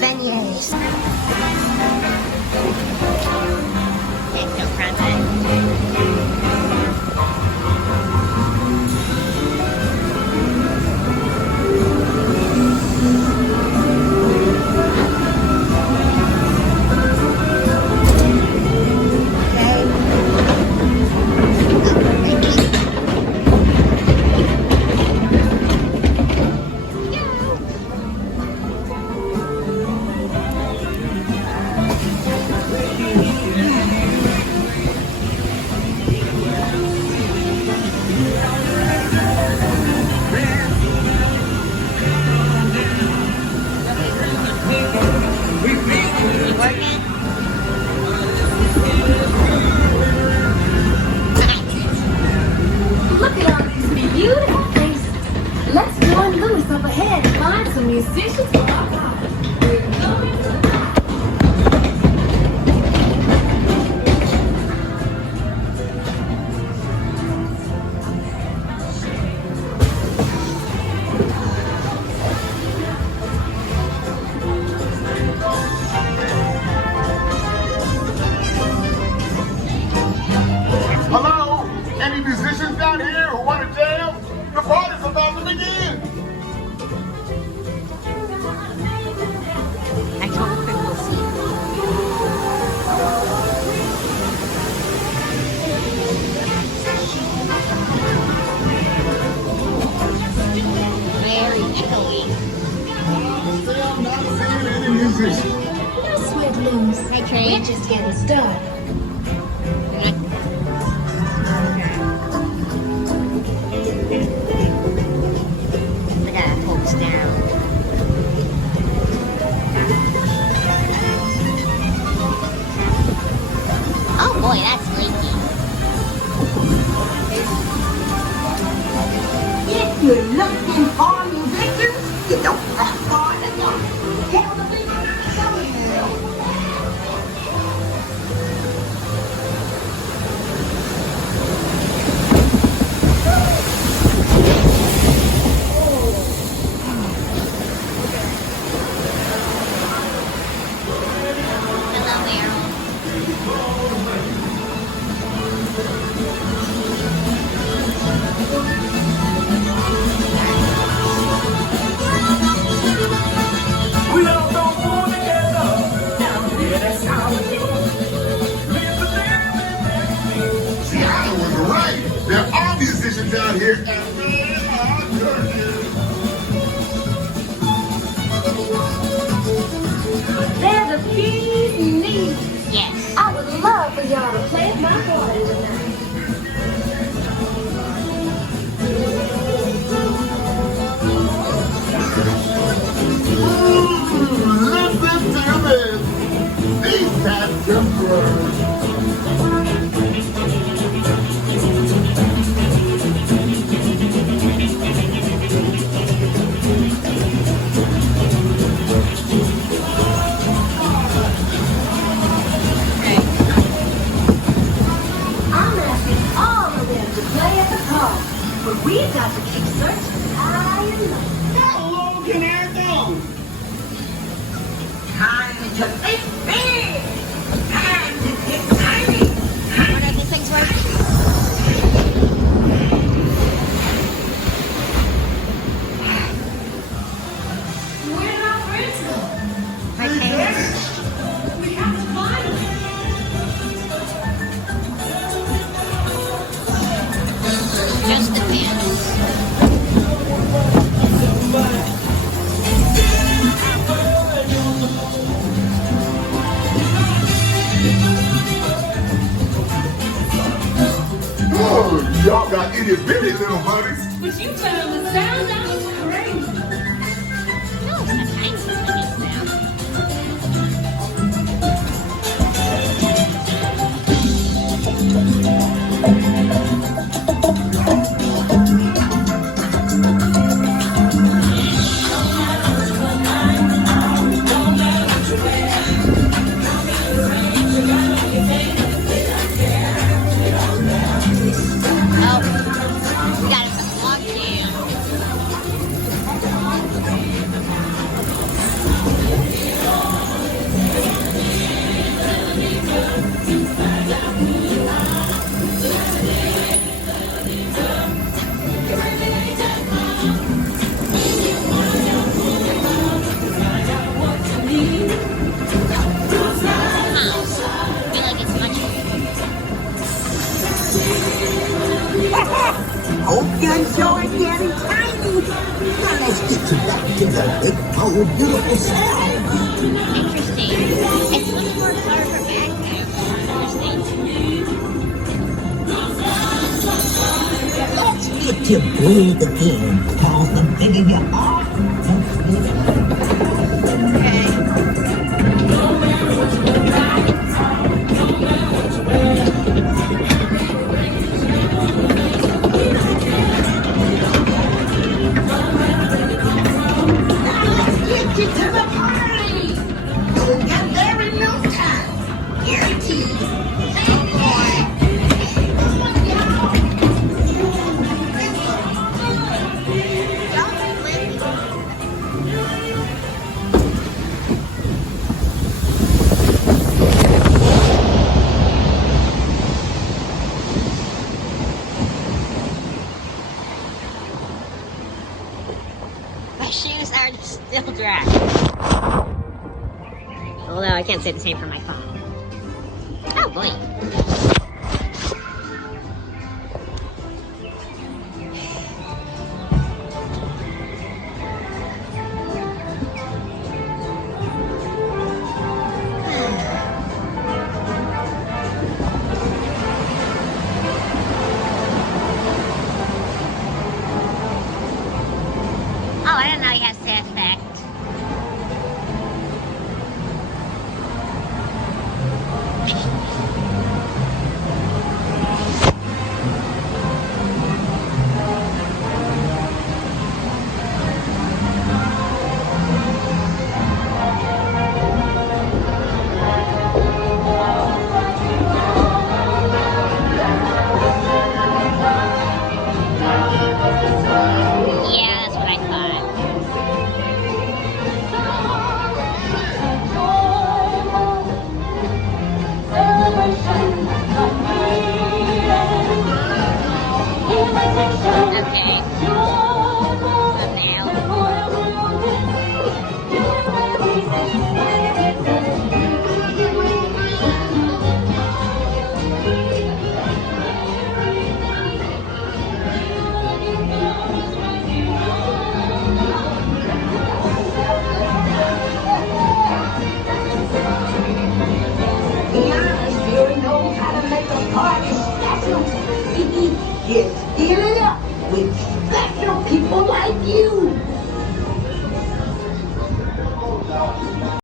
Beignets. There's no front. We're just getting started. I gotta pull this down. Oh boy, that's leaky. If you're looking for musicians, you don't have far to go. Tell the people to show you. There are musicians out here, and they are good. There's a few needs. Yes. I would love for y'all to play at my party tonight. Listen to this. These cats just words. But we've got to keep searching high and low. How long can I go? Time to think big! Time to get tiny! What are these things working? Where did our friends go? Right there. We have to find them. Just the panels. Oh, y'all got itty bitty little buddies. But you turned the sound out crazy. No, it's not tiny things now. Oh, we got our beautiful selves. Interesting. It's looking more color for backpack than other states. Let's get to breathe again. Call them thinking you are. Okay. Let's get you to the party. You'll get there in no time. Guaranteed. Oh boy. Come on, y'all. Y'all live. My shoes are still dry. Although I can't say the same for my phone. Oh boy. Oh, I didn't know you had that effect. Yeah, that's what I thought. Okay. Tiana sure knows how to make a party special. Just fill it up with special people like you.